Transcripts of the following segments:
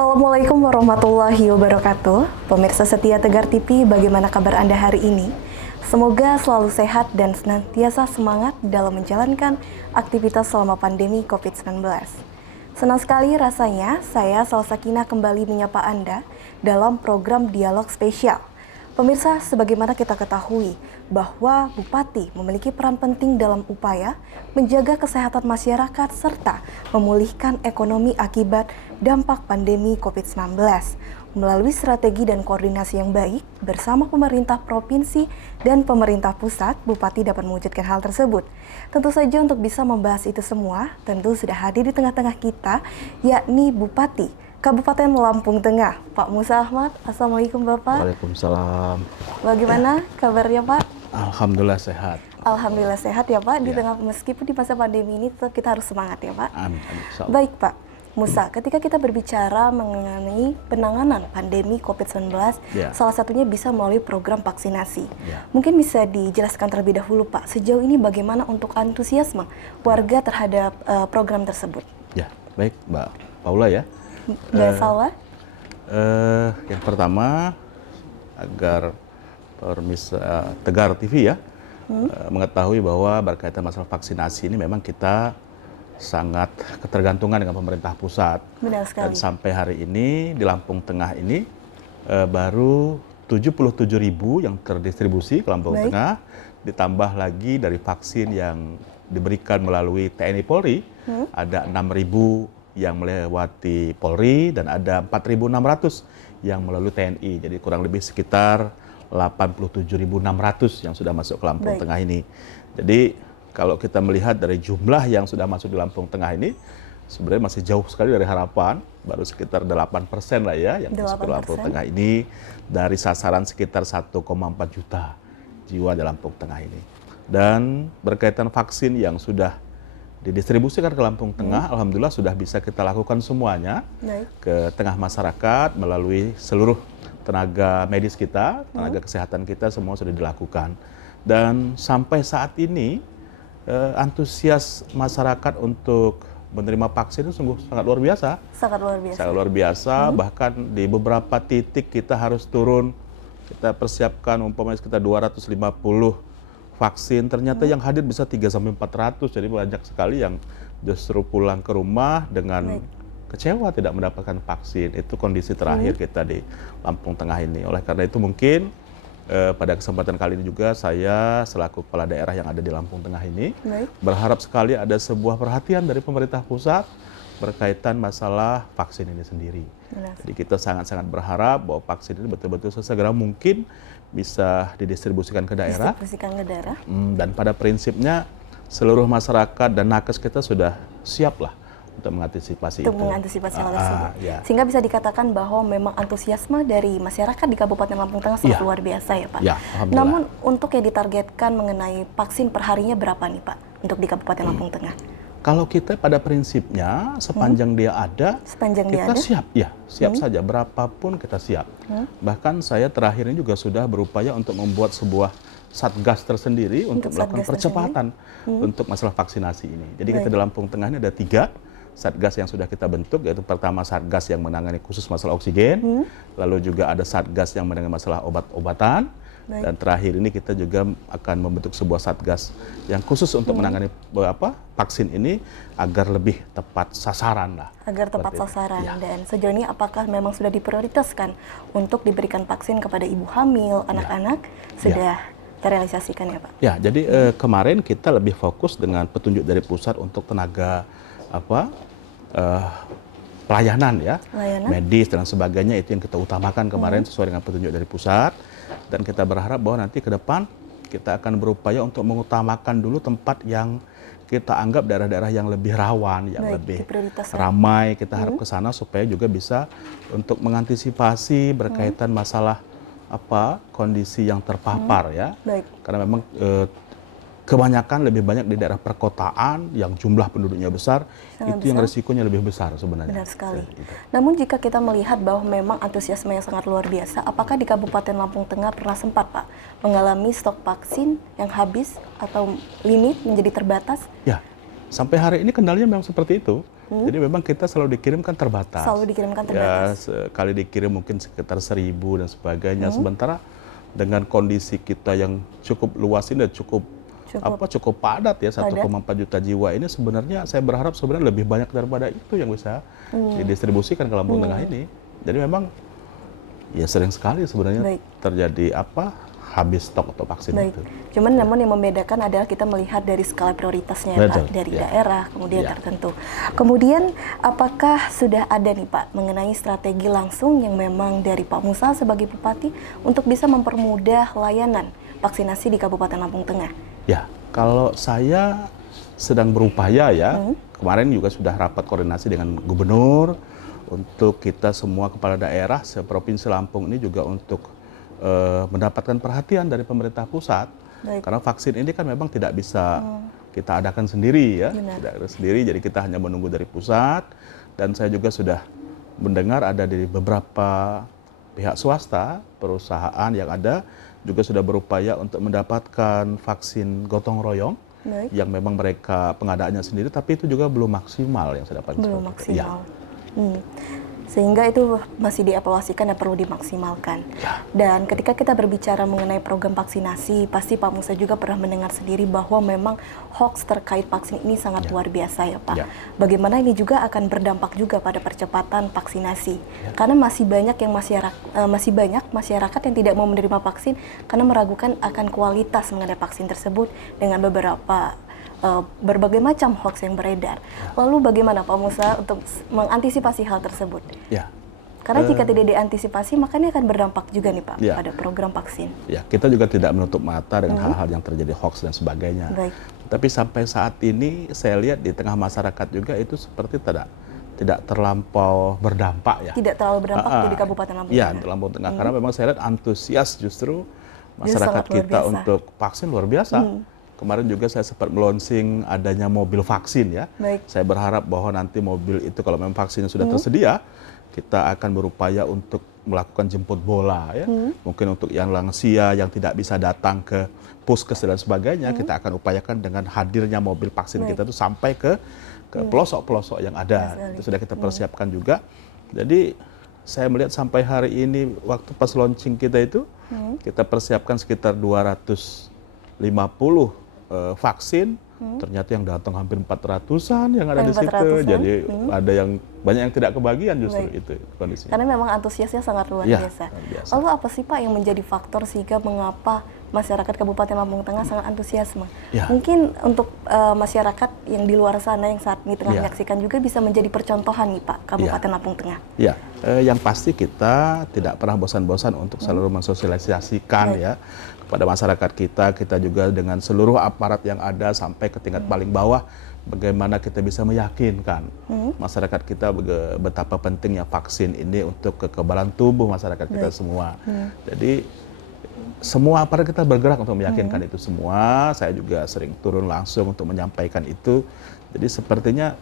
Assalamualaikum warahmatullahi wabarakatuh. Pemirsa setia Tegar TV, bagaimana kabar Anda hari ini? Semoga selalu sehat dan senantiasa semangat dalam menjalankan aktivitas selama pandemi COVID-19. Senang sekali rasanya saya Salsakinah kembali menyapa Anda dalam program Dialog Spesial. Pemirsa, sebagaimana kita ketahui bahwa Bupati memiliki peran penting dalam upaya menjaga kesehatan masyarakat serta memulihkan ekonomi akibat dampak pandemi COVID-19. Melalui strategi dan koordinasi yang baik bersama pemerintah provinsi dan pemerintah pusat, Bupati dapat mewujudkan hal tersebut. Tentu saja untuk bisa membahas itu semua, tentu sudah hadir di tengah-tengah kita, yakni Bupati Kabupaten Lampung Tengah, Pak Musa Ahmad. Assalamualaikum Bapak. Waalaikumsalam. Bagaimana kabarnya Pak? Alhamdulillah sehat. Alhamdulillah sehat ya Pak. Di Ya. tengah meskipun di masa pandemi ini tetap kita harus semangat ya Pak. Amin. Insyaallah. Baik Pak Musa, ketika kita berbicara mengenai penanganan pandemi COVID-19, Ya. salah satunya bisa melalui program vaksinasi. Ya. Mungkin bisa dijelaskan terlebih dahulu Pak, sejauh ini bagaimana untuk antusiasme warga terhadap program tersebut? Ya, baik Mbak Paula ya. Nggak salah? Yang pertama, agar pemirsa Tegar TV ya mengetahui bahwa berkaitan masalah vaksinasi ini memang kita sangat ketergantungan dengan pemerintah pusat. Benar sekali. Dan sampai hari ini di Lampung Tengah ini baru 77.000 yang terdistribusi ke Lampung Baik. Tengah, ditambah lagi dari vaksin yang diberikan melalui TNI Polri, ada 6.000 yang melewati Polri dan ada 4.600 yang melalui TNI. Jadi kurang lebih sekitar 87.600 yang sudah masuk ke Lampung Baik. Tengah ini. Jadi kalau kita melihat dari jumlah yang sudah masuk di Lampung Tengah ini, sebenarnya masih jauh sekali dari harapan, baru sekitar 8% lah ya yang masuk ke Lampung 8%. Tengah ini dari sasaran sekitar 1,4 juta jiwa di Lampung Tengah ini. Dan berkaitan vaksin yang sudah didistribusikan ke Lampung Tengah, alhamdulillah sudah bisa kita lakukan semuanya Baik. ke tengah masyarakat melalui seluruh tenaga medis kita, tenaga kesehatan kita semua sudah dilakukan. Dan sampai saat ini antusias masyarakat untuk menerima vaksin itu sungguh sangat luar biasa. Sangat luar biasa. Sangat luar biasa, bahkan di beberapa titik kita harus turun, kita persiapkan umpamanya sekitar 250 vaksin, ternyata yang hadir bisa 300-400, jadi banyak sekali yang justru pulang ke rumah dengan kecewa tidak mendapatkan vaksin. Itu kondisi terakhir kita di Lampung Tengah ini. Oleh karena itu mungkin pada kesempatan kali ini juga saya selaku kepala daerah yang ada di Lampung Tengah ini Baik. berharap sekali ada sebuah perhatian dari pemerintah pusat berkaitan masalah vaksin ini sendiri. Benar. Jadi kita sangat-sangat berharap bahwa vaksin ini betul-betul sesegera mungkin bisa didistribusikan ke daerah. Distribusikan ke daerah. Dan pada prinsipnya seluruh masyarakat dan nakes kita sudah siap lah untuk mengantisipasi Untuk itu. mengantisipasi hal tersebut. Ya. Sehingga bisa dikatakan bahwa memang antusiasme dari masyarakat di Kabupaten Lampung Tengah sangat Ya. luar biasa ya Pak. Ya, alhamdulillah. Namun untuk yang ditargetkan mengenai vaksin perharinya berapa nih Pak untuk di Kabupaten Lampung Tengah? Kalau kita pada prinsipnya sepanjang dia ada, Sepanjang dia kita ada? siap, ya siap saja berapapun kita siap. Bahkan saya terakhir ini juga sudah berupaya untuk membuat sebuah satgas tersendiri untuk melakukan satgas percepatan untuk masalah vaksinasi ini. Jadi kita di Lampung Tengah ini ada 3 satgas yang sudah kita bentuk, yaitu pertama satgas yang menangani khusus masalah oksigen, lalu juga ada satgas yang menangani masalah obat-obatan, dan terakhir ini kita juga akan membentuk sebuah satgas yang khusus untuk menangani vaksin ini agar lebih tepat sasaran lah. Agar tepat Seperti itu. sasaran. Ya. Dan sejauh ini apakah memang sudah diprioritaskan untuk diberikan vaksin kepada ibu hamil, anak-anak? Sudah terrealisasikan ya Pak? Ya, jadi kemarin kita lebih fokus dengan petunjuk dari pusat untuk tenaga pelayanan ya, Pelayanan. medis dan sebagainya, itu yang kita utamakan kemarin sesuai dengan petunjuk dari pusat. Dan kita berharap bahwa nanti ke depan kita akan berupaya untuk mengutamakan dulu tempat yang kita anggap daerah-daerah yang lebih rawan, yang Baik, lebih diprioritaskan. ramai. Kita harap ke sana supaya juga bisa untuk mengantisipasi berkaitan masalah kondisi yang terpapar ya. Baik. Karena memang kebanyakan lebih banyak di daerah perkotaan yang jumlah penduduknya besar, Sangat itu yang besar. risikonya lebih besar sebenarnya. Benar sekali. Gitu. Namun jika kita melihat bahwa memang antusiasme yang sangat luar biasa, apakah di Kabupaten Lampung Tengah pernah sempat Pak mengalami stok vaksin yang habis atau limit menjadi terbatas? Ya, sampai hari ini kendalinya memang seperti itu. Jadi memang kita selalu dikirimkan terbatas. Selalu dikirimkan Ya, terbatas. sekali dikirim mungkin sekitar 1.000 dan sebagainya. Sementara dengan kondisi kita yang cukup luas ini dan cukup padat ya, 1,4 juta jiwa ini, sebenarnya saya berharap sebenarnya lebih banyak daripada itu yang bisa didistribusikan ke Lampung Tengah ini. Jadi memang ya sering sekali sebenarnya terjadi habis stok atau vaksin itu. Cuman namun yang membedakan adalah kita melihat dari skala prioritasnya ya, Pak, dari daerah kemudian tertentu. Kemudian apakah sudah ada nih Pak mengenai strategi langsung yang memang dari Pak Musa sebagai Bupati untuk bisa mempermudah layanan vaksinasi di Kabupaten Lampung Tengah? Ya, kalau saya sedang berupaya ya, kemarin juga sudah rapat koordinasi dengan gubernur untuk kita semua kepala daerah seprovinsi Lampung ini juga untuk mendapatkan perhatian dari pemerintah pusat. Karena vaksin ini kan memang tidak bisa kita adakan sendiri ya, tidak ada sendiri, jadi kita hanya menunggu dari pusat. Dan saya juga sudah mendengar ada dari beberapa pihak swasta, perusahaan yang ada juga sudah berupaya untuk mendapatkan vaksin gotong royong yang memang mereka pengadaannya sendiri, tapi itu juga belum maksimal yang saya dapatkan. Belum maksimal. Sehingga itu masih dievaluasikan dan perlu dimaksimalkan. Dan ketika kita berbicara mengenai program vaksinasi, pasti Pak Musa juga pernah mendengar sendiri bahwa memang hoax terkait vaksin ini sangat luar biasa ya Pak. Bagaimana ini juga akan berdampak juga pada percepatan vaksinasi. Karena masih banyak masyarakat yang tidak mau menerima vaksin karena meragukan akan kualitas mengenai vaksin tersebut dengan berbagai macam hoax yang beredar. Lalu bagaimana Pak Musa untuk mengantisipasi hal tersebut? Karena jika tidak diantisipasi, maka ini akan berdampak juga nih Pak pada program vaksin. Ya, kita juga tidak menutup mata dengan hal-hal yang terjadi hoax dan sebagainya. Tapi sampai saat ini saya lihat di tengah masyarakat juga itu seperti tidak terlampau berdampak ya. Tidak terlalu berdampak di Kabupaten Lampung Tengah. Iya, Lampung Tengah. Karena memang saya lihat antusias justru masyarakat kita untuk vaksin luar biasa. Kemarin juga saya sempat melonsing adanya mobil vaksin ya. Saya berharap bahwa nanti mobil itu kalau memang vaksinnya sudah tersedia, kita akan berupaya untuk melakukan jemput bola ya. Mungkin untuk yang lansia yang tidak bisa datang ke puskes dan sebagainya, kita akan upayakan dengan hadirnya mobil vaksin kita itu sampai ke pelosok-pelosok yang ada. Itu sudah kita persiapkan juga. Jadi saya melihat sampai hari ini waktu pas launching kita itu, kita persiapkan sekitar 250 vaksin, ternyata yang datang hampir 400-an yang ada di situ. Jadi ada yang banyak yang tidak kebagian justru itu kondisinya. Karena memang antusiasnya sangat luar biasa. Lalu apa sih Pak yang menjadi faktor sehingga mengapa masyarakat Kabupaten Lampung Tengah sangat antusiasme? Mungkin untuk masyarakat yang di luar sana yang saat ini tengah menyaksikan juga bisa menjadi percontohan nih Pak Kabupaten Lampung Tengah. Yang pasti kita tidak pernah bosan-bosan untuk selalu mensosialisasikan ya kepada masyarakat kita juga dengan seluruh aparat yang ada sampai ke tingkat paling bawah, bagaimana kita bisa meyakinkan masyarakat kita betapa pentingnya vaksin ini untuk kekebalan tubuh masyarakat kita semua. Jadi semua aparat kita bergerak untuk meyakinkan itu semua. Saya juga sering turun langsung untuk menyampaikan itu. Jadi sepertinya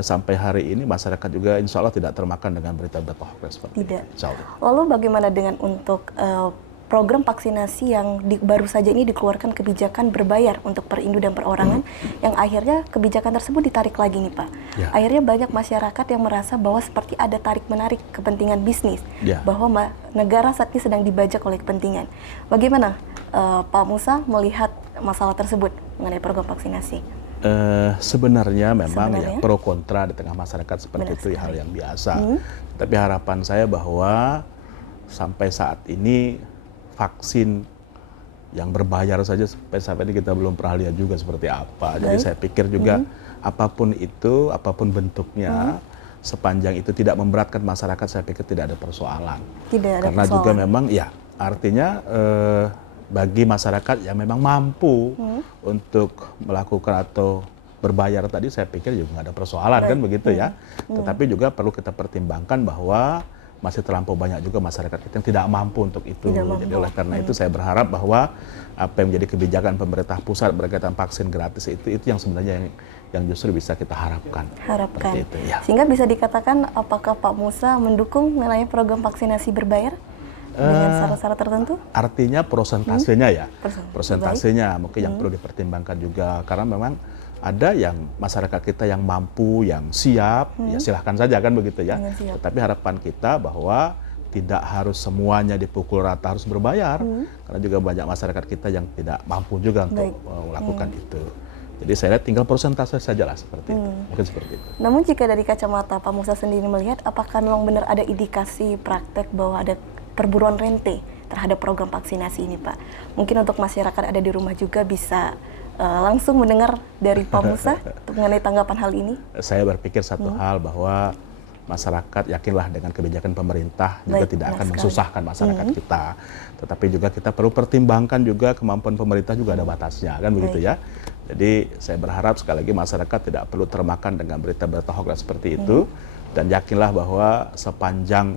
sampai hari ini masyarakat juga insya Allah tidak termakan dengan berita-berita hoax seperti itu. Lalu bagaimana dengan untuk program vaksinasi yang baru saja ini dikeluarkan kebijakan berbayar untuk per Indu dan perorangan, yang akhirnya kebijakan tersebut ditarik lagi nih Pak. Akhirnya banyak masyarakat yang merasa bahwa seperti ada tarik-menarik kepentingan bisnis, bahwa negara saat ini sedang dibajak oleh kepentingan. Bagaimana Pak Musa melihat masalah tersebut mengenai program vaksinasi? Sebenarnya memang ya pro kontra di tengah masyarakat seperti itu hal yang biasa. Tapi harapan saya bahwa sampai saat ini vaksin yang berbayar saja sampai ini kita belum pernah lihat juga seperti apa. Jadi saya pikir juga apapun itu, apapun bentuknya, sepanjang itu tidak memberatkan masyarakat, saya pikir tidak ada persoalan. Karena juga memang ya artinya bagi masyarakat yang memang mampu untuk melakukan atau berbayar tadi, saya pikir juga nggak ada persoalan kan begitu ya. Tetapi juga perlu kita pertimbangkan bahwa masih terlampau banyak juga masyarakat kita yang tidak mampu untuk itu. Jadi oleh karena itu saya berharap bahwa apa yang menjadi kebijakan pemerintah pusat berkaitan vaksin gratis itu yang sebenarnya yang justru bisa kita harapkan. Itu, ya. Sehingga bisa dikatakan apakah Pak Musa mendukung mengenai program vaksinasi berbayar dengan syarat-syarat tertentu? Artinya prosentasenya ya. Prosentasenya mungkin yang perlu dipertimbangkan juga karena memang ada yang masyarakat kita yang mampu, yang siap, ya silahkan saja kan begitu ya. Tetapi harapan kita bahwa tidak harus semuanya dipukul rata harus berbayar, karena juga banyak masyarakat kita yang tidak mampu juga untuk melakukan itu. Jadi saya lihat tinggal persentase saja lah seperti itu, mungkin seperti itu. Namun jika dari kacamata Pak Musa sendiri melihat, apakah memang benar ada indikasi praktek bahwa ada perburuan rente terhadap program vaksinasi ini, Pak? Mungkin untuk masyarakat ada di rumah juga bisa langsung mendengar dari Pak Musa mengenai tanggapan hal ini. Saya berpikir satu hal bahwa masyarakat yakinlah dengan kebijakan pemerintah juga tidak akan mensusahkan masyarakat kita. Tetapi juga kita perlu pertimbangkan juga kemampuan pemerintah juga ada batasnya, kan begitu ya. Jadi saya berharap sekali lagi masyarakat tidak perlu termakan dengan berita-berita hoax seperti itu. Dan yakinlah bahwa sepanjang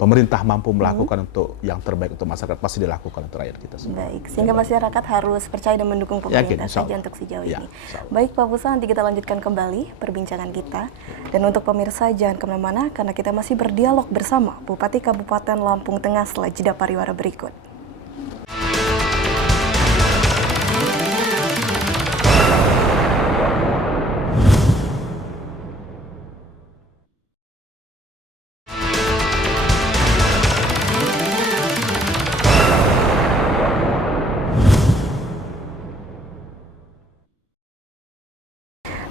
pemerintah mampu melakukan untuk yang terbaik untuk masyarakat, pasti dilakukan untuk rakyat kita semua. Baik, sehingga masyarakat harus percaya dan mendukung pemerintah saja untuk sejauh ini. Baik Pak Musa, nanti kita lanjutkan kembali perbincangan kita. Dan untuk pemirsa jangan kemana-mana karena kita masih berdialog bersama Bupati Kabupaten Lampung Tengah setelah jeda pariwara berikut.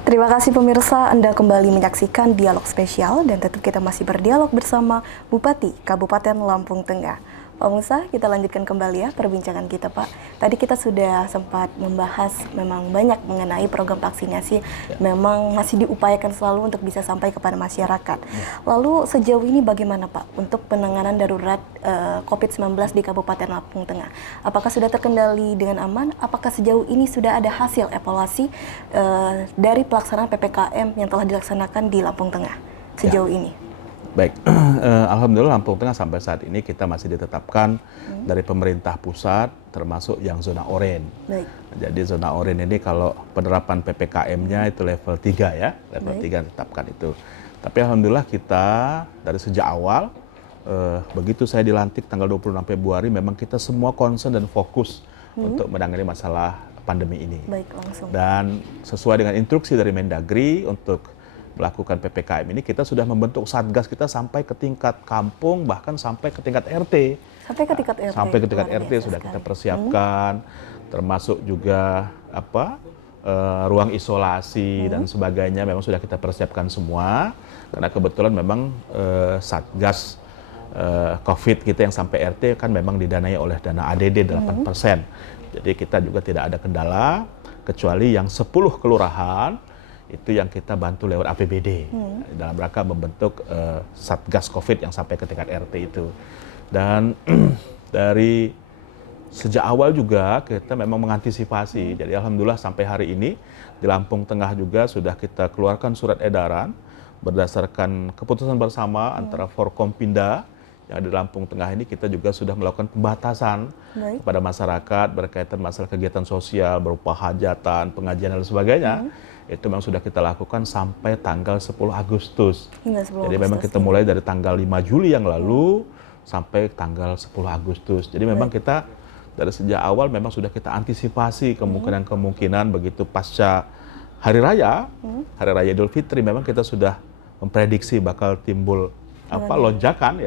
Terima kasih pemirsa, Anda kembali menyaksikan dialog spesial dan tetap kita masih berdialog bersama Bupati Kabupaten Lampung Tengah. Pak Musa, kita lanjutkan kembali ya perbincangan kita, Pak. Tadi kita sudah sempat membahas memang banyak mengenai program vaksinasi, memang masih diupayakan selalu untuk bisa sampai kepada masyarakat. Lalu sejauh ini bagaimana Pak untuk penanganan darurat COVID-19 di Kabupaten Lampung Tengah? Apakah sudah terkendali dengan aman? Apakah sejauh ini sudah ada hasil evaluasi dari pelaksanaan PPKM yang telah dilaksanakan di Lampung Tengah sejauh ini? Baik, alhamdulillah Lampung Tengah sampai saat ini kita masih ditetapkan dari pemerintah pusat termasuk yang zona oranye. Jadi zona oranye ini kalau penerapan PPKM-nya itu level 3 ya, level 3 ditetapkan itu. Tapi alhamdulillah kita dari sejak awal, begitu saya dilantik tanggal 26 Februari, memang kita semua concern dan fokus untuk menangani masalah pandemi ini. Baik, langsung. Dan sesuai dengan instruksi dari Mendagri untuk melakukan PPKM ini, kita sudah membentuk satgas kita sampai ke tingkat kampung, bahkan sampai ke tingkat RT. Sampai ke tingkat RT. Sampai ke tingkat RT sudah kita persiapkan, termasuk juga ruang isolasi dan sebagainya memang sudah kita persiapkan semua. Karena kebetulan memang satgas COVID kita yang sampai RT kan memang didanai oleh dana ADD 8%. Jadi kita juga tidak ada kendala, kecuali yang 10 kelurahan itu yang kita bantu lewat APBD dalam rangka membentuk Satgas COVID yang sampai ke tingkat RT itu. Dan dari sejak awal juga kita memang mengantisipasi. Jadi alhamdulillah sampai hari ini di Lampung Tengah juga sudah kita keluarkan surat edaran berdasarkan keputusan bersama antara Forkompinda yang di Lampung Tengah ini. Kita juga sudah melakukan pembatasan kepada masyarakat berkaitan masalah kegiatan sosial berupa hajatan, pengajian dan sebagainya. Itu memang sudah kita lakukan sampai tanggal 10 Agustus. Jadi memang kita mulai dari tanggal 5 Juli yang lalu sampai tanggal 10 Agustus. Jadi memang kita dari sejak awal memang sudah kita antisipasi kemungkinan-kemungkinan begitu pasca Hari Raya, Hari Raya Idul Fitri, memang kita sudah memprediksi bakal timbul lonjakan.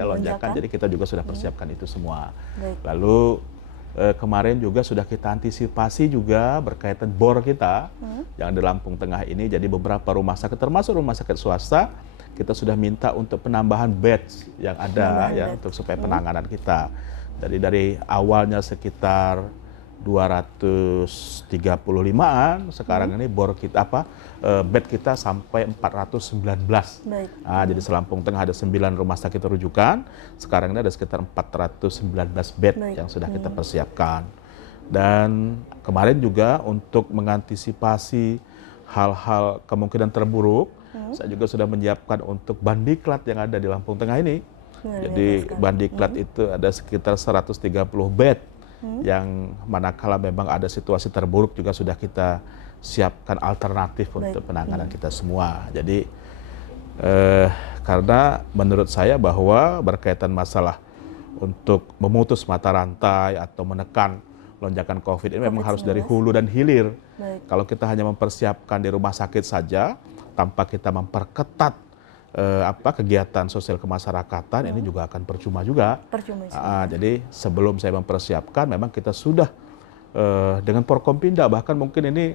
Jadi kita juga sudah persiapkan itu semua. Lalu kemarin juga sudah kita antisipasi juga berkaitan bor kita yang di Lampung Tengah ini. Jadi beberapa rumah sakit termasuk rumah sakit swasta kita sudah minta untuk penambahan beds yang ada untuk supaya penanganan kita. Dari awalnya sekitar 235-an, sekarang ini bor kita bed kita sampai 419. Jadi Lampung Tengah ada 9 rumah sakit rujukan, sekarang ini ada sekitar 419 bed yang sudah kita persiapkan. Dan kemarin juga untuk mengantisipasi hal-hal kemungkinan terburuk, saya juga sudah menyiapkan untuk bandiklat yang ada di Lampung Tengah ini. Jadi bandiklat itu ada sekitar 130 bed yang manakala memang ada situasi terburuk juga sudah kita siapkan alternatif untuk penanganan kita semua. Jadi karena menurut saya bahwa berkaitan masalah untuk memutus mata rantai atau menekan lonjakan COVID ini memang harus COVID-19. dari hulu dan hilir. Baik. Kalau kita hanya mempersiapkan di rumah sakit saja tanpa kita memperketat kegiatan sosial kemasyarakatan, ini juga akan percuma juga. Percuma. Jadi sebelum saya mempersiapkan, memang kita sudah dengan Forkompinda, bahkan mungkin ini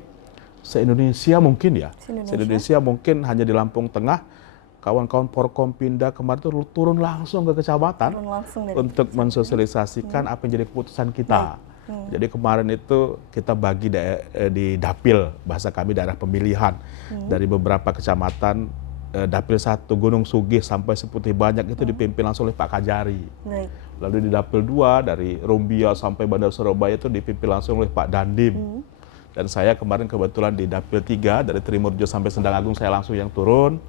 se-Indonesia mungkin ya. Se-Indonesia mungkin hanya di Lampung Tengah, kawan-kawan Forkompinda kemarin itu turun langsung ke kecamatan untuk mensosialisasikan apa yang jadi keputusan kita. Jadi kemarin itu kita bagi di dapil, bahasa kami daerah pemilihan, dari beberapa kecamatan. Dapil 1 Gunung Sugih sampai Seputih Banyak itu dipimpin langsung oleh Pak Kajari. Lalu di dapil 2 dari Rumbia sampai Bandar Surabaya itu dipimpin langsung oleh Pak Dandim. Dan saya kemarin kebetulan di dapil 3 dari Trimurjo sampai Sendang Agung saya langsung yang turun.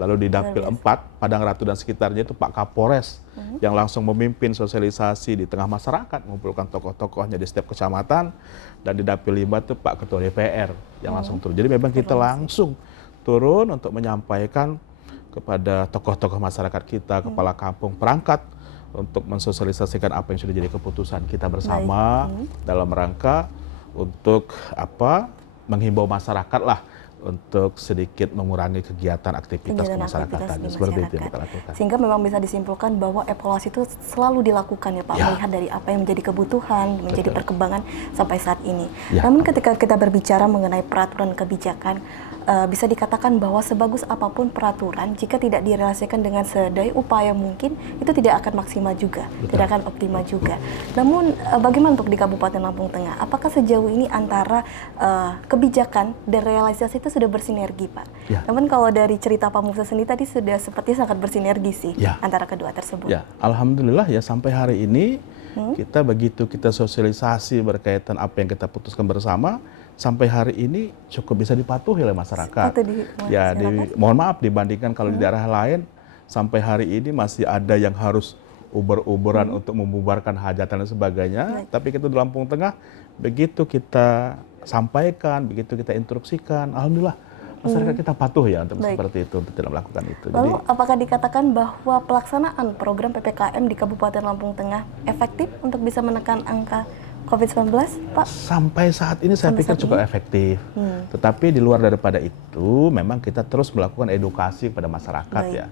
Lalu di dapil 4 Padang Ratu dan sekitarnya itu Pak Kapolres yang langsung memimpin sosialisasi di tengah masyarakat, mengumpulkan tokoh-tokohnya di setiap kecamatan. Dan di dapil 5 itu Pak Ketua DPR yang langsung turun. Jadi memang kita langsung turun untuk menyampaikan kepada tokoh-tokoh masyarakat kita, kepala kampung, perangkat, untuk mensosialisasikan apa yang sudah jadi keputusan kita bersama dalam rangka untuk menghimbau masyarakat lah untuk sedikit mengurangi kegiatan aktivitas kemasyarakatan. Seperti itu yang kita lakukan. Sehingga memang bisa disimpulkan bahwa evaluasi itu selalu dilakukan ya Pak, melihat dari apa yang menjadi kebutuhan, menjadi perkembangan sampai saat ini. Namun ketika kita berbicara mengenai peraturan kebijakan, bisa dikatakan bahwa sebagus apapun peraturan, jika tidak direalisasikan dengan sedaya upaya mungkin, itu tidak akan maksimal juga, tidak akan optimal juga. Namun bagaimana untuk di Kabupaten Lampung Tengah? Apakah sejauh ini antara kebijakan dan realisasi itu sudah bersinergi, Pak? Namun kalau dari cerita Pak Musa sendiri tadi sudah seperti sangat bersinergi sih antara kedua tersebut. Alhamdulillah ya, sampai hari ini kita begitu kita sosialisasi berkaitan apa yang kita putuskan bersama, sampai hari ini cukup bisa dipatuhi oleh masyarakat. Mohon maaf dibandingkan kalau di daerah lain, sampai hari ini masih ada yang harus uber-uberan untuk membubarkan hajatan dan sebagainya. Tapi kita di Lampung Tengah, begitu kita sampaikan, begitu kita instruksikan, alhamdulillah masyarakat kita patuh ya untuk seperti itu, untuk tidak melakukan itu. Lalu apakah dikatakan bahwa pelaksanaan program PPKM di Kabupaten Lampung Tengah efektif untuk bisa menekan angka COVID-19, Pak? Sampai saat ini saya pikir cukup efektif. Tetapi di luar daripada itu, memang kita terus melakukan edukasi pada masyarakat ya.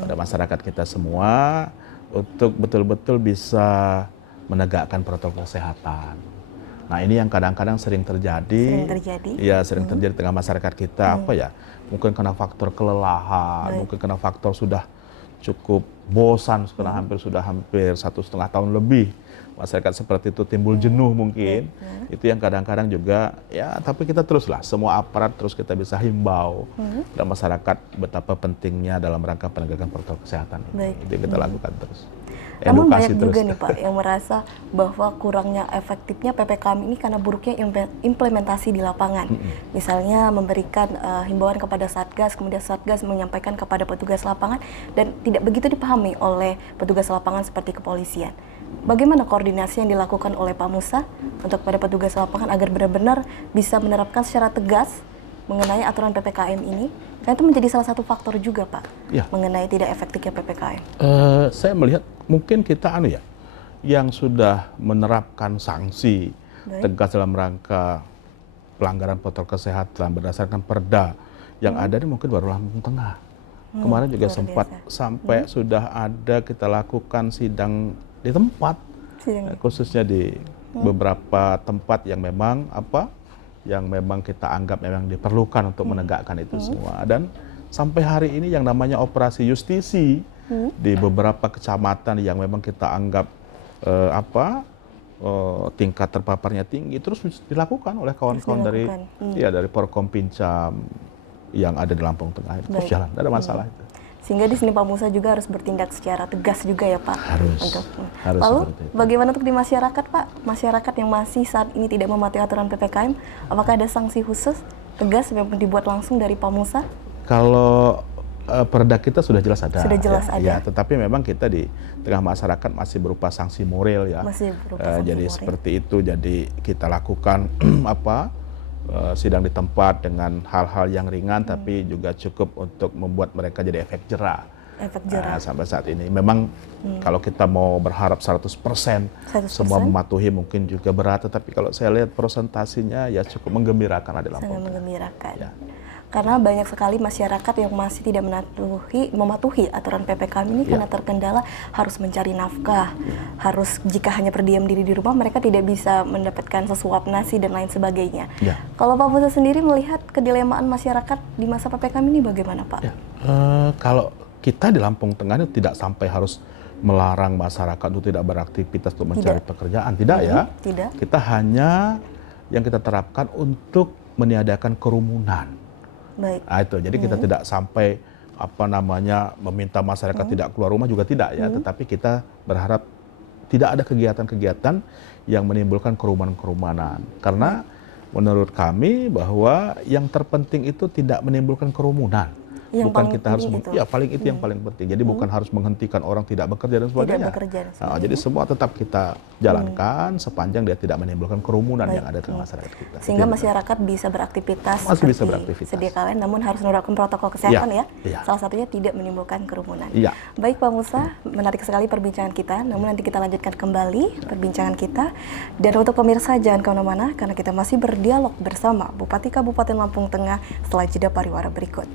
Pada masyarakat kita semua, untuk betul-betul bisa menegakkan protokol kesehatan. Nah ini yang kadang-kadang sering terjadi. Sering terjadi di tengah masyarakat kita, mungkin karena faktor kelelahan, mungkin karena faktor sudah cukup bosan, karena sudah hampir 1,5 tahun lebih. Masyarakat seperti itu timbul jenuh mungkin, itu yang kadang-kadang juga tapi kita teruslah, semua aparat terus kita bisa himbau dan masyarakat betapa pentingnya dalam rangka penegakan protokol kesehatan. Itu yang kita lakukan terus. Namun banyak juga nih Pak yang merasa bahwa kurangnya efektifnya PPKM ini karena buruknya implementasi di lapangan. Misalnya memberikan himbauan kepada Satgas, kemudian Satgas menyampaikan kepada petugas lapangan dan tidak begitu dipahami oleh petugas lapangan seperti kepolisian. Bagaimana koordinasi yang dilakukan oleh Pak Musa untuk pada petugas lapangan agar benar-benar bisa menerapkan secara tegas mengenai aturan PPKM ini? Karena itu menjadi salah satu faktor juga Pak, mengenai tidak efektifnya PPKM. Saya melihat mungkin kita yang sudah menerapkan sanksi tegas dalam rangka pelanggaran protokol kesehatan berdasarkan perda yang ada ini mungkin baru Lampung Tengah. Kemarin juga sempat sampai sudah ada kita lakukan sidang di tempat, khususnya di beberapa tempat yang memang yang memang kita anggap memang diperlukan untuk menegakkan itu semua. Dan sampai hari ini yang namanya operasi justisi di beberapa kecamatan yang memang kita anggap tingkat terpaparnya tinggi terus dilakukan oleh kawan-kawan dari Forkompinda yang ada di Lampung Tengah. Terus jalan, tidak ada masalah itu. Sehingga di sini Pak Musa juga harus bertindak secara tegas juga ya Pak. Harus. Lalu bagaimana untuk di masyarakat Pak? Masyarakat yang masih saat ini tidak mematuhi aturan PPKM, apakah ada sanksi khusus tegas yang dibuat langsung dari Pak Musa? Kalau perda kita sudah jelas ada. Sudah jelas ada. Ya, tetapi memang kita di tengah masyarakat masih berupa sanksi moral ya. Masih berupa sanksi jadi moral. Seperti itu. Jadi kita lakukan sidang di tempat dengan hal-hal yang ringan tapi juga cukup untuk membuat mereka jadi efek jera Efek jerah. Sampai saat ini. Memang kalau kita mau berharap 100% 100%? semua mematuhi mungkin juga berat, tetapi kalau saya lihat presentasinya ya cukup menggembirakan di Lampung Sangat Tengah. menggembirakan. Ya. Karena banyak sekali masyarakat yang masih tidak mematuhi aturan PPKM ini karena terkendala harus mencari nafkah, harus jika hanya berdiam diri di rumah mereka tidak bisa mendapatkan sesuap nasi dan lain sebagainya. Ya. Kalau Pak Musa sendiri melihat kedilemaan masyarakat di masa PPKM ini bagaimana Pak? Ya. Kalau kita di Lampung Tengah ini tidak sampai harus melarang masyarakat untuk tidak beraktivitas untuk mencari pekerjaan, tidak ya. Tidak. Kita hanya yang kita terapkan untuk meniadakan kerumunan. Baik. Itu jadi kita tidak sampai meminta masyarakat tidak keluar rumah juga tidak ya, tetapi kita berharap tidak ada kegiatan-kegiatan yang menimbulkan kerumunan-kerumunan. Karena menurut kami bahwa yang terpenting itu tidak menimbulkan kerumunan. Yang bukan paling kita harus penting itu. ya paling itu yang paling penting. Jadi bukan harus menghentikan orang tidak bekerja dan sebagainya. Tidak bekerja dan sebagainya. Jadi semua tetap kita jalankan sepanjang dia tidak menimbulkan kerumunan yang ada di masyarakat kita. Sehingga masyarakat bisa beraktivitas Masih bisa seperti beraktivitas. sedia kala, namun harus menerapkan protokol kesehatan ya. Iya. Salah satunya tidak menimbulkan kerumunan. Iya. Baik Pak Musa, menarik sekali perbincangan kita. Namun nanti kita lanjutkan kembali perbincangan kita. Dan untuk pemirsa jangan kemana-mana karena kita masih berdialog bersama Bupati Kabupaten Lampung Tengah setelah jeda pariwara berikut.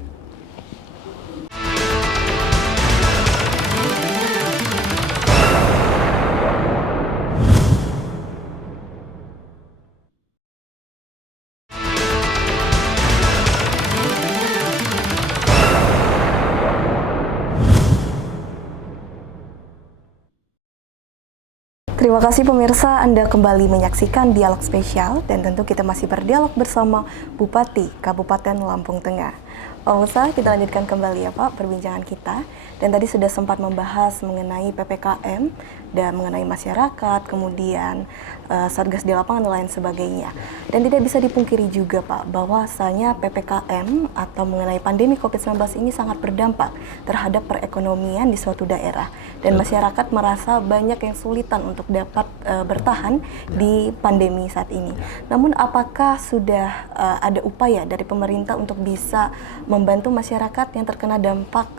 Terima kasih pemirsa, Anda kembali menyaksikan Dialog Spesial dan tentu kita masih berdialog bersama Bupati Kabupaten Lampung Tengah. Pak Musa, kita lanjutkan kembali ya Pak perbincangan kita. Dan tadi sudah sempat membahas mengenai PPKM dan mengenai masyarakat, kemudian Satgas di lapangan dan lain sebagainya. Dan tidak bisa dipungkiri juga Pak, bahwasanya PPKM atau mengenai pandemi COVID-19 ini sangat berdampak terhadap perekonomian di suatu daerah. Dan masyarakat merasa banyak yang sulitan untuk dapat bertahan di pandemi saat ini. Namun apakah sudah ada upaya dari pemerintah untuk bisa membantu masyarakat yang terkena dampak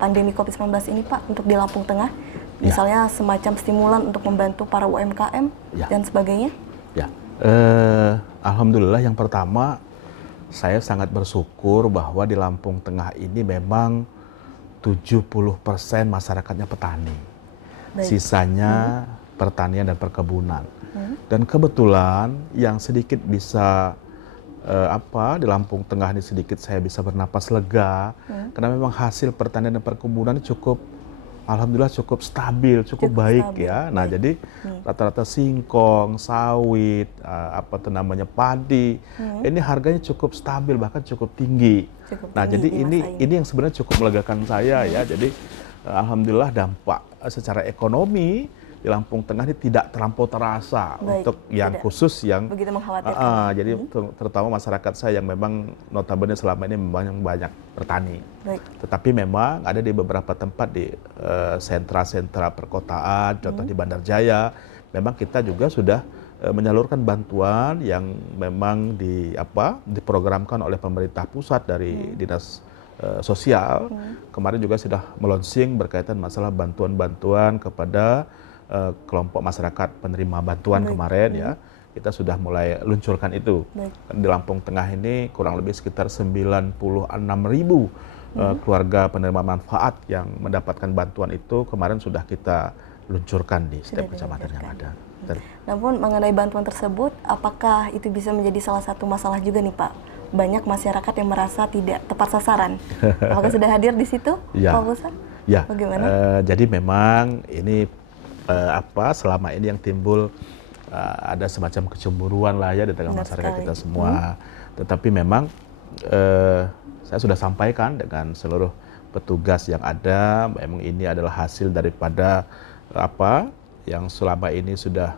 pandemi COVID-19 ini Pak untuk di Lampung Tengah? Misalnya semacam stimulan untuk membantu para UMKM dan sebagainya? Ya, alhamdulillah yang pertama saya sangat bersyukur bahwa di Lampung Tengah ini memang 70% masyarakatnya petani. Baik. Sisanya pertanian dan perkebunan. Dan kebetulan yang sedikit bisa di Lampung Tengah ini sedikit saya bisa bernapas lega karena memang hasil pertanian dan perkebunan cukup alhamdulillah cukup stabil, cukup baik stabil, ya. Nah, jadi rata-rata singkong, sawit, padi, ini harganya cukup stabil bahkan cukup tinggi. Jadi ini yang sebenarnya cukup melegakan saya ya. Jadi alhamdulillah dampak secara ekonomi di Lampung Tengah ini tidak terlampau terasa untuk yang khusus yang begitu mengkhawatirkan. Jadi terutama masyarakat saya yang memang notabene selama ini memang banyak bertani. Tetapi memang ada di beberapa tempat di sentra-sentra perkotaan, contoh di Bandar Jaya, memang kita juga sudah menyalurkan bantuan yang memang diprogramkan oleh pemerintah pusat dari dinas sosial. Kemarin juga sudah melonsing berkaitan masalah bantuan-bantuan kepada kelompok masyarakat penerima bantuan kemarin ya, kita sudah mulai luncurkan itu. Di Lampung Tengah ini kurang lebih sekitar 96.000 keluarga penerima manfaat yang mendapatkan bantuan itu kemarin sudah kita luncurkan di setiap kecamatan yang ada. Namun mengenai bantuan tersebut, apakah itu bisa menjadi salah satu masalah juga nih Pak? Banyak masyarakat yang merasa tidak tepat sasaran. Apakah sudah hadir di situ, Pak Musa? Ya. Bagaimana? Jadi memang ini selama ini yang timbul ada semacam kecemburuan lah ya di tengah masyarakat kita semua. Tetapi memang saya sudah sampaikan dengan seluruh petugas yang ada, memang ini adalah hasil daripada yang selama ini sudah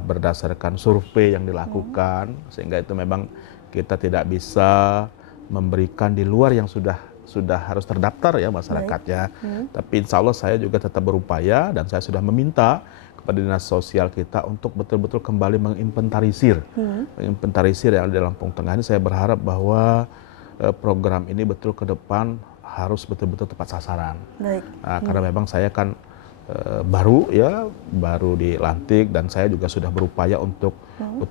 berdasarkan survei yang dilakukan, sehingga itu memang kita tidak bisa memberikan di luar yang sudah harus terdaftar ya masyarakatnya. Tapi insya Allah saya juga tetap berupaya dan saya sudah meminta kepada dinas sosial kita untuk betul-betul kembali menginventarisir yang ada di Lampung Tengah ini. Saya berharap bahwa program ini betul ke depan harus betul-betul tepat sasaran. Baik. Nah, karena memang saya kan baru dilantik dan saya juga sudah berupaya untuk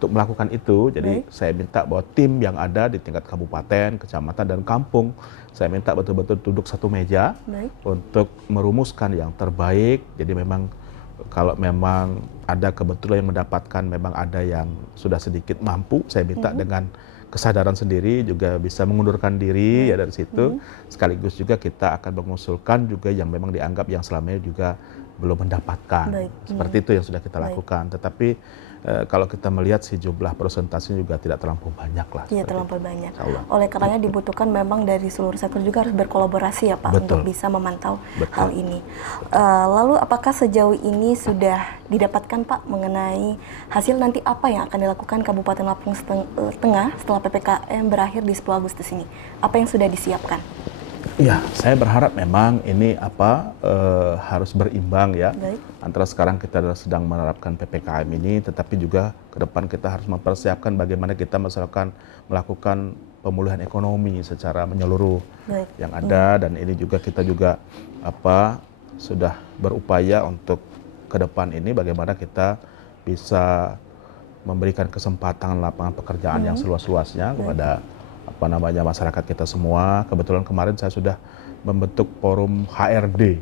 melakukan itu. Jadi saya minta bahwa tim yang ada di tingkat kabupaten, kecamatan dan kampung, saya minta betul-betul duduk satu meja untuk merumuskan yang terbaik. Jadi memang kalau memang ada kebetulan yang mendapatkan, memang ada yang sudah sedikit mampu, saya minta dengan kesadaran sendiri juga bisa mengundurkan diri ya dari situ. Sekaligus juga kita akan mengusulkan juga yang memang dianggap yang selama ini juga belum mendapatkan. Seperti itu yang sudah kita lakukan. Tetapi kalau kita melihat si jumlah presentasinya juga tidak terlampau banyak lah. Iya, terlampau banyak. Oleh karenanya dibutuhkan memang dari seluruh sektor juga harus berkolaborasi ya Pak untuk bisa memantau hal ini. Lalu apakah sejauh ini sudah didapatkan Pak mengenai hasil nanti apa yang akan dilakukan Kabupaten Lampung Tengah setelah PPKM berakhir di 10 Agustus ini? Apa yang sudah disiapkan? Ya, saya berharap memang ini harus berimbang ya. Antara sekarang kita sedang menerapkan PPKM ini, tetapi juga ke depan kita harus mempersiapkan bagaimana kita melakukan pemulihan ekonomi secara menyeluruh yang ada, dan ini juga kita juga sudah berupaya untuk ke depan ini bagaimana kita bisa memberikan kesempatan lapangan pekerjaan yang seluas-luasnya kepada masyarakat kita semua. Kebetulan kemarin saya sudah membentuk forum HRD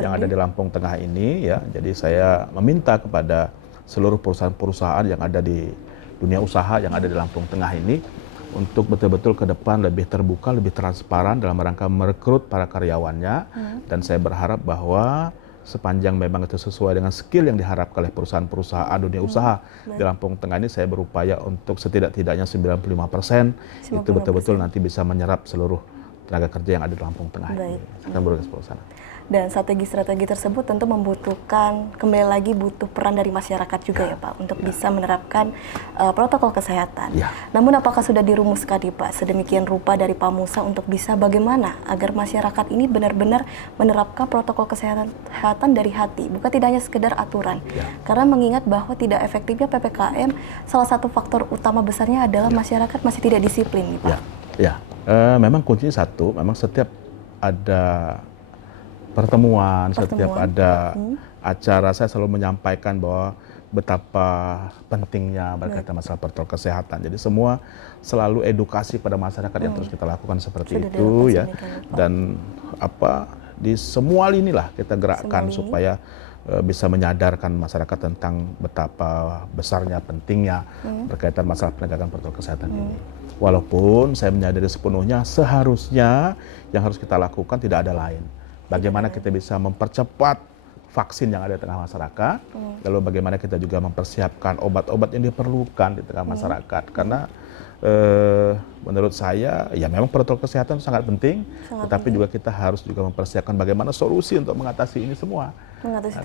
yang ada di Lampung Tengah ini ya. Jadi saya meminta kepada seluruh perusahaan-perusahaan yang ada di dunia usaha yang ada di Lampung Tengah ini untuk betul-betul ke depan lebih terbuka, lebih transparan dalam rangka merekrut para karyawannya. Dan saya berharap bahwa sepanjang memang itu sesuai dengan skill yang diharapkan oleh perusahaan-perusahaan dunia usaha di Lampung Tengah ini, saya berupaya untuk setidak-tidaknya 95% itu betul-betul nanti bisa menyerap seluruh tenaga kerja yang ada di Lampung Tengah ini. Akan beroperasi sana. Dan strategi-strategi tersebut tentu membutuhkan, kembali lagi butuh peran dari masyarakat juga ya Pak, untuk bisa menerapkan protokol kesehatan. Namun apakah sudah dirumuskan nih Pak, sedemikian rupa dari Pamusa untuk bisa bagaimana agar masyarakat ini benar-benar menerapkan protokol kesehatan dari hati, bukan tidak hanya sekedar aturan. Karena mengingat bahwa tidak efektifnya PPKM, salah satu faktor utama besarnya adalah masyarakat masih tidak disiplin nih Pak. Memang kuncinya satu, memang setiap ada pertemuan, setiap ada acara, saya selalu menyampaikan bahwa betapa pentingnya berkaitan masalah protokol kesehatan. Jadi semua selalu edukasi pada masyarakat yang terus kita lakukan seperti itu ya. Dan di semua lini lah kita gerakkan supaya bisa menyadarkan masyarakat tentang betapa besarnya, pentingnya berkaitan masalah penegakan protokol kesehatan ini. Walaupun saya menyadari sepenuhnya seharusnya yang harus kita lakukan tidak ada lain. Bagaimana kita bisa mempercepat vaksin yang ada di tengah masyarakat, lalu bagaimana kita juga mempersiapkan obat-obat yang diperlukan di tengah masyarakat. Karena menurut saya, ya memang protokol kesehatan sangat penting, tetapi juga kita harus juga mempersiapkan bagaimana solusi untuk mengatasi ini semua.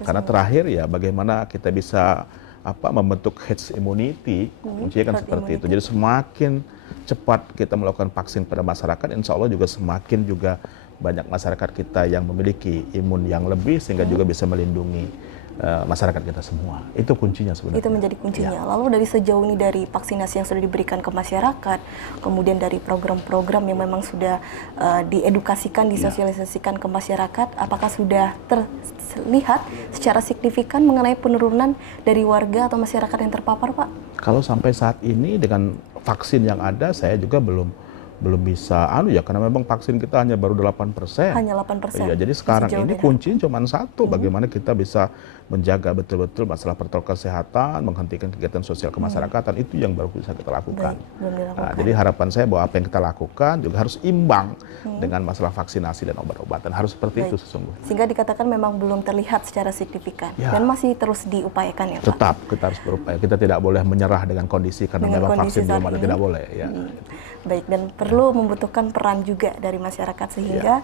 Karena terakhir ya bagaimana kita bisa membentuk herd immunity, kuncinya kan seperti itu. Jadi semakin cepat kita melakukan vaksin pada masyarakat, insya Allah juga semakin juga banyak masyarakat kita yang memiliki imun yang lebih sehingga juga bisa melindungi masyarakat kita semua. Itu kuncinya sebenarnya. Itu menjadi kuncinya. Lalu dari sejauh ini, dari vaksinasi yang sudah diberikan ke masyarakat, kemudian dari program-program yang memang sudah diedukasikan, disosialisasikan ke masyarakat, apakah sudah terlihat secara signifikan mengenai penurunan dari warga atau masyarakat yang terpapar, Pak? Kalau sampai saat ini dengan vaksin yang ada, saya juga belum bisa karena memang vaksin kita hanya baru 8%. Hanya 8%. Iya, jadi sekarang ini kuncinya cuma satu, bagaimana kita bisa menjaga betul-betul masalah protokol kesehatan, menghentikan kegiatan sosial kemasyarakatan, itu yang baru bisa kita lakukan. Jadi harapan saya bahwa apa yang kita lakukan juga harus imbang dengan masalah vaksinasi dan obat-obatan, harus seperti itu sesungguhnya. Sehingga dikatakan memang belum terlihat secara signifikan dan masih terus diupayakan ya Pak? Tetap kita harus berupaya, kita tidak boleh menyerah dengan kondisi karena memang vaksin belum ada, tidak boleh ya. Baik, dan perlu membutuhkan peran juga dari masyarakat sehingga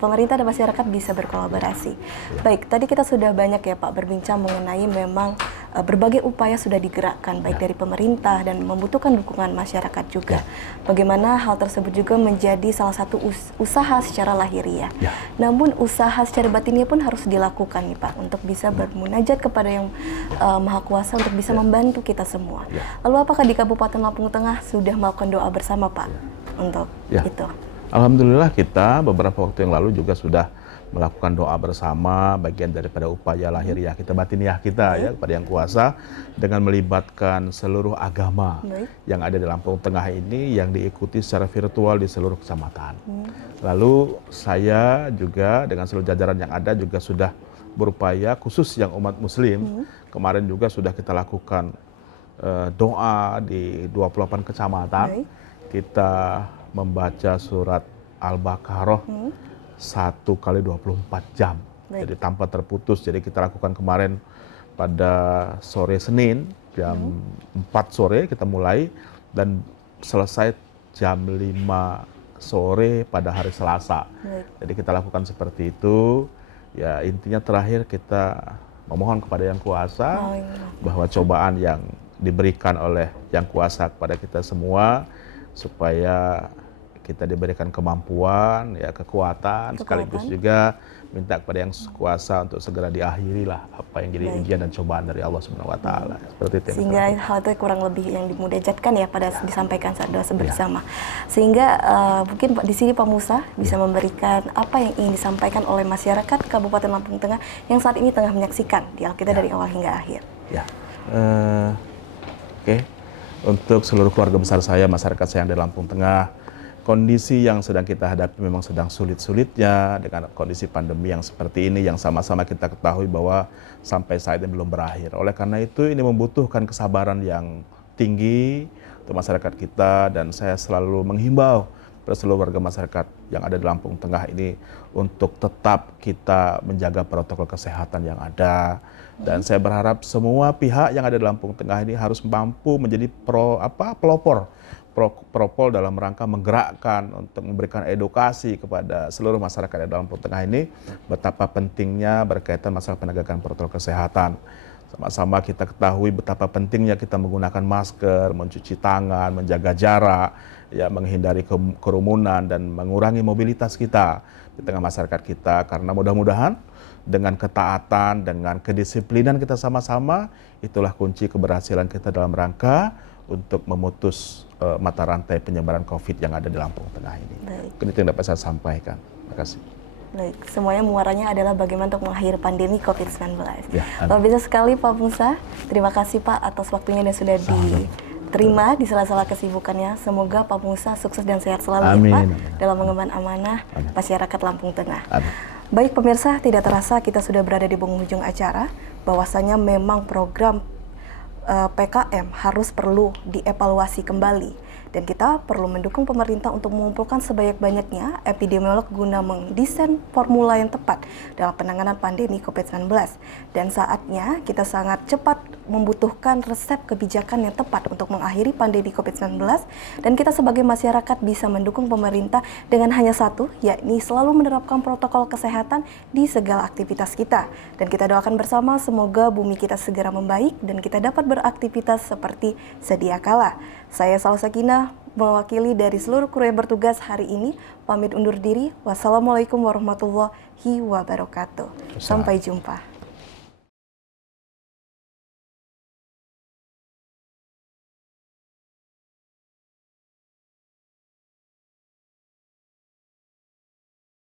pemerintah dan masyarakat bisa berkolaborasi. Baik, tadi kita sudah banyak ya Pak berbincang mengenai memang berbagai upaya sudah digerakkan baik dari pemerintah dan membutuhkan dukungan masyarakat juga. Bagaimana hal tersebut juga menjadi salah satu usaha secara lahiriah. Namun usaha secara batinnya pun harus dilakukan nih Pak untuk bisa bermunajat kepada yang Maha Kuasa untuk bisa membantu kita semua. Lalu apakah di Kabupaten Lampung Tengah sudah melakukan doa bersama Pak untuk itu? Alhamdulillah kita beberapa waktu yang lalu juga sudah melakukan doa bersama, bagian daripada upaya lahiriah kita, batiniah kita ya kepada Yang Kuasa, dengan melibatkan seluruh agama yang ada di Lampung Tengah ini yang diikuti secara virtual di seluruh kecamatan. Lalu saya juga dengan seluruh jajaran yang ada juga sudah berupaya, khusus yang umat muslim, kemarin juga sudah kita lakukan doa di 28 kecamatan. Kita membaca surat Al-Baqarah 1 kali 24 jam. Jadi tanpa terputus. Jadi kita lakukan kemarin pada sore Senin jam 4 sore kita mulai dan selesai jam 5 sore pada hari Selasa. Jadi kita lakukan seperti itu. Ya intinya terakhir kita memohon kepada Yang Kuasa bahwa cobaan yang diberikan oleh Yang Kuasa kepada kita semua supaya kita diberikan kemampuan, ya kekuatan, sekaligus juga minta kepada Yang Kuasa untuk segera diakhiri lah apa yang jadi ujian dan cobaan dari Allah Subhanahu Wa Taala. Seperti itu. Sehingga hal itu kurang lebih yang dimudahkan ya pada disampaikan saat doa bersama. Sehingga mungkin di sini Pak Musa bisa memberikan apa yang ingin disampaikan oleh masyarakat Kabupaten Lampung Tengah yang saat ini tengah menyaksikan dialog kita dari awal hingga akhir. Ya, oke. Untuk seluruh keluarga besar saya, masyarakat saya yang di Lampung Tengah, kondisi yang sedang kita hadapi memang sedang sulit-sulitnya dengan kondisi pandemi yang seperti ini yang sama-sama kita ketahui bahwa sampai saat ini belum berakhir. Oleh karena itu ini membutuhkan kesabaran yang tinggi untuk masyarakat kita dan saya selalu menghimbau pada seluruh warga masyarakat yang ada di Lampung Tengah ini untuk tetap kita menjaga protokol kesehatan yang ada. Dan saya berharap semua pihak yang ada di Lampung Tengah ini harus mampu menjadi propol dalam rangka menggerakkan untuk memberikan edukasi kepada seluruh masyarakat di Lampung Tengah ini betapa pentingnya berkaitan masalah penegakan protokol kesehatan. Sama-sama kita ketahui betapa pentingnya kita menggunakan masker, mencuci tangan, menjaga jarak, ya menghindari kerumunan dan mengurangi mobilitas kita di tengah masyarakat kita karena mudah-mudahan dengan ketaatan, dengan kedisiplinan kita sama-sama, itulah kunci keberhasilan kita dalam rangka untuk memutus mata rantai penyebaran COVID yang ada di Lampung Tengah ini. Baik. Itu yang dapat saya sampaikan. Terima kasih. Baik, semuanya muaranya adalah bagaimana untuk mengakhiri pandemi COVID-19. Ya, luar biasa sekali Pak Musa. Terima kasih Pak atas waktunya dan sudah diterima di sela-sela kesibukannya. Semoga Pak Musa sukses dan sehat selalu ya Pak dalam mengemban amanah masyarakat Lampung Tengah. Amin. Baik pemirsa, tidak terasa kita sudah berada di penghujung acara, bahwasanya memang program PKM harus perlu dievaluasi kembali. Dan kita perlu mendukung pemerintah untuk mengumpulkan sebanyak-banyaknya epidemiolog guna mendesain formula yang tepat dalam penanganan pandemi COVID-19. Dan saatnya kita sangat cepat membutuhkan resep kebijakan yang tepat untuk mengakhiri pandemi COVID-19. Dan kita sebagai masyarakat bisa mendukung pemerintah dengan hanya satu, yakni selalu menerapkan protokol kesehatan di segala aktivitas kita. Dan kita doakan bersama semoga bumi kita segera membaik dan kita dapat beraktivitas seperti sedia kala. Saya Salwa Sakinah, mewakili dari seluruh kru yang bertugas hari ini, pamit undur diri. Wassalamualaikum warahmatullahi wabarakatuh. Sampai jumpa.